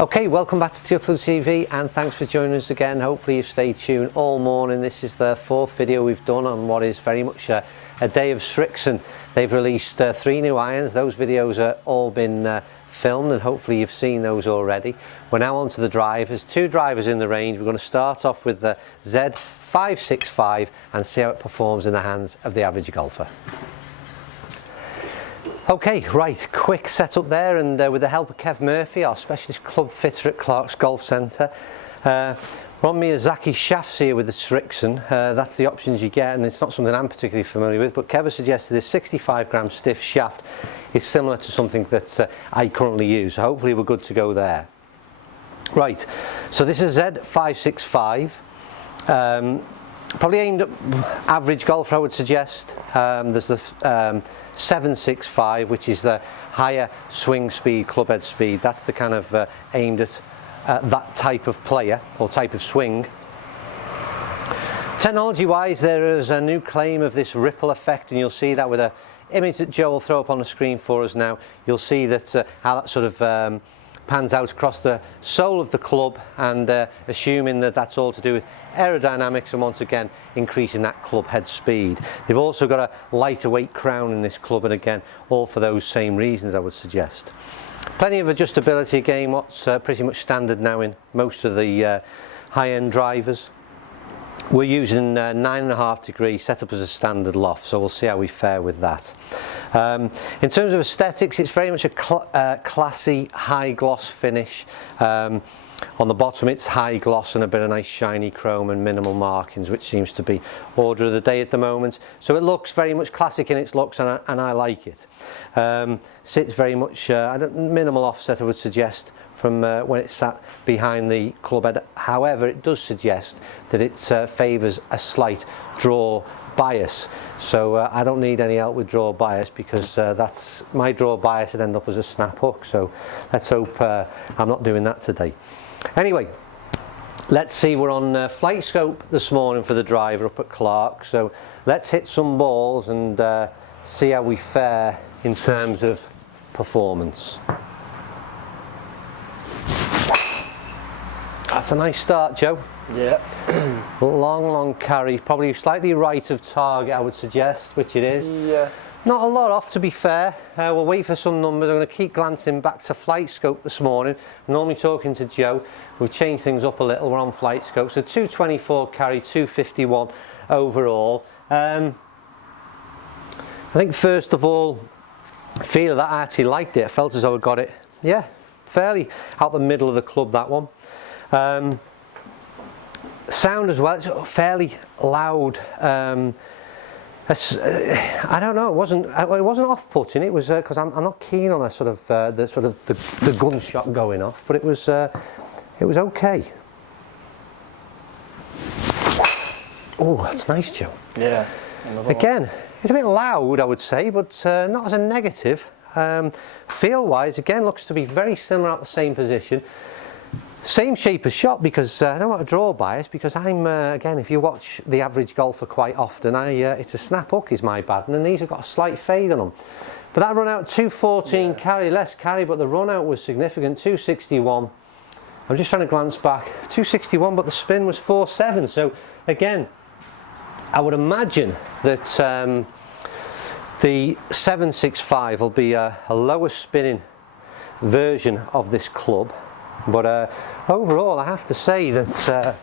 Okay, welcome back to Untitled TV and thanks for joining us again. Hopefully you've stayed tuned all morning. This is the fourth video we've done on what is very much a day of Srixon. They've released 3 new irons. Those videos are all been filmed and hopefully you've seen those already. We're now on to the drivers. 2 drivers in the range. We're going to start off with the Z565 and see how it performs in the hands of the average golfer. Okay, right, quick setup there, and with the help of Kev Murphy, our specialist club fitter at Clark's Golf Centre. We're on Miyazaki shafts here with the Srixon. That's the options you get, and it's not something I'm particularly familiar with, but Kev has suggested this 65-gram stiff shaft is similar to something that I currently use, so hopefully we're good to go there. Right, so this is Z565. Probably aimed at average golfer, I would suggest. There's the 765, which is the higher swing speed, club head speed. That's the kind of aimed at that type of player or type of swing. Technology wise, there is a new claim of this ripple effect, and you'll see that with an image that Joe will throw up on the screen for us now. You'll see that how that sort of pans out across the sole of the club, and assuming that that's all to do with aerodynamics and once again increasing that club head speed. They've also got a lighter weight crown in this club, and again all for those same reasons, I would suggest. Plenty of adjustability again, what's pretty much standard now in most of the high-end drivers. We're using 9.5 degree set up as a standard loft, so we'll see how we fare with that. In terms of aesthetics, it's very much a classy high gloss finish. On the bottom it's high gloss and a bit of nice shiny chrome and minimal markings, which seems to be order of the day at the moment. So it looks very much classic in its looks, and I like it. Sits very much minimal offset, I would suggest, from when it's sat behind the club head. However, it does suggest that it favours a slight draw bias, so I don't need any help with draw bias, because that's my draw bias would end up as a snap hook, so let's hope I'm not doing that today. Anyway, let's see, we're on flight scope this morning for the driver up at Clark, so let's hit some balls and see how we fare in terms of performance. That's a nice start, Joe. Yeah. long carry, probably slightly right of target, I would suggest, which it is. Yeah. Not a lot off, to be fair. We'll wait for some numbers. I'm going to keep glancing back to flight scope this morning. I'm normally talking to Joe. We've changed things up a little. We're on flight scope. So 224 carry, 251 overall. I think first of all, I feel that I actually liked it. I felt as though I got it, yeah, fairly out the middle of the club, that one. Sound as well, it's fairly loud. I don't know. It wasn't off-putting. It was because I'm not keen on a sort of the gunshot going off, but it was okay. Oh, that's nice, Joe. Yeah. Again, it's a bit loud, I would say, but not as a negative. Feel-wise, again, looks to be very similar at the same position. Same shape of shot, because I don't want to draw bias, because I'm again, if you watch the average golfer quite often, it's a snap hook is my pattern, and these have got a slight fade on them. But that run out 214 carry, less carry, but the run out was significant, 261. I'm just trying to glance back, 261, but the spin was 47. So again, I would imagine that the 765 will be a lower spinning version of this club. But overall, I have to say that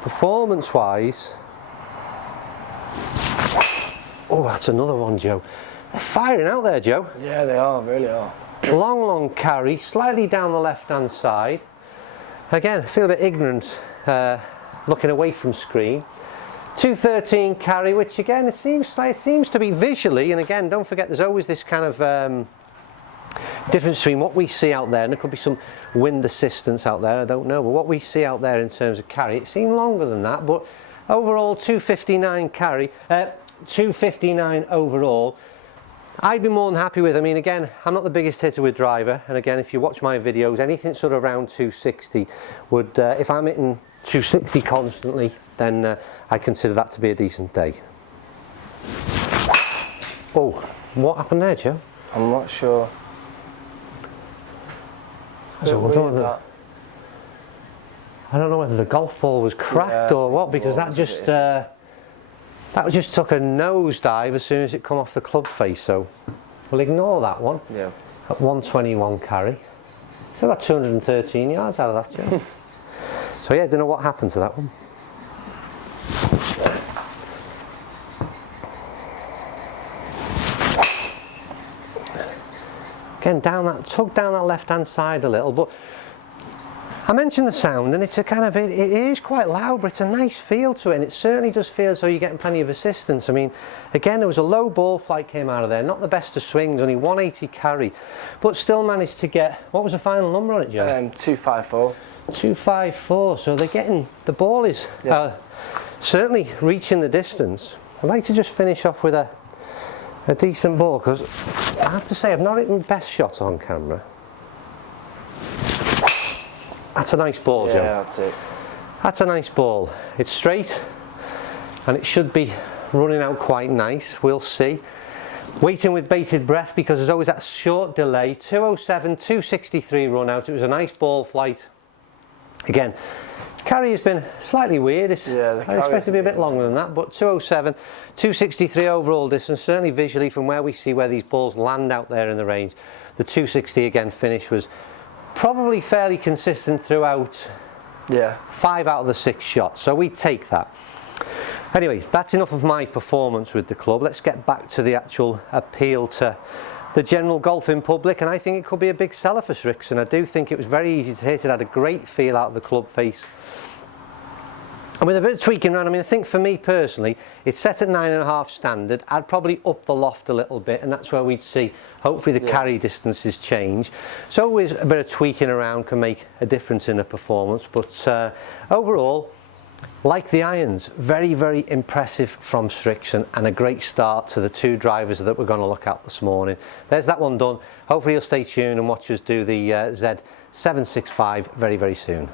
performance wise, oh, that's another one, Joe. They're firing out there, Joe. Yeah, they are, really are. Long carry, slightly down the left hand side. Again, I feel a bit ignorant looking away from screen. 213 carry, which again, it seems to be visually, and again, don't forget there's always this kind of difference between what we see out there, and there could be some wind assistance out there, I don't know, but what we see out there in terms of carry, it seemed longer than that, but overall 259 carry, 259 overall. I'd be more than happy with. I mean, again, I'm not the biggest hitter with driver, and again, if you watch my videos, anything sort of around 260 would, if I'm hitting 260 constantly, then I consider that to be a decent day. Oh, what happened there, Joe? I'm not sure. I don't know whether the golf ball was cracked or what, because that just took a nosedive as soon as it come off the club face. So we'll ignore that one. Yeah. At 121 carry. Still got 213 yards out of that, yeah. So yeah, don't know what happened to that one. Again, tug down that left-hand side a little, but I mentioned the sound, and it's a kind of, it is quite loud, but it's a nice feel to it, and it certainly does feel as though you're getting plenty of assistance. I mean, again, there was a low ball flight came out of there, not the best of swings, only 180 carry, but still managed to get, what was the final number on it, Joe? 254. 254, so they're getting, the ball is certainly reaching the distance. I'd like to just finish off with a decent ball, because I have to say, I've not hit my best shot on camera. That's a nice ball, Joe. Yeah, that's it. That's a nice ball. It's straight and it should be running out quite nice. We'll see. Waiting with bated breath because there's always that short delay. 207, 263 run out. It was a nice ball flight. Again, carry has been slightly weird. I expect it to be a bit longer than that, but 207, 263 overall distance. Certainly visually from where we see where these balls land out there in the range. The 260 again finish was probably fairly consistent throughout. Yeah. 5 out of the 6 shots, so we take that. Anyway, that's enough of my performance with the club. Let's get back to the actual appeal to the general golfing public, and I think it could be a big seller for Srixon. I do think it was very easy to hit. It had a great feel out of the club face. And with a bit of tweaking around, I mean, I think for me personally, it's set at 9.5 standard. I'd probably up the loft a little bit, and that's where we'd see, hopefully, the carry distances change. So always a bit of tweaking around can make a difference in a performance. But overall, like the irons, very, very impressive from Srixon, and a great start to the 2 drivers that we're going to look at this morning. There's that one done. Hopefully you'll stay tuned and watch us do the Z565 very, very soon.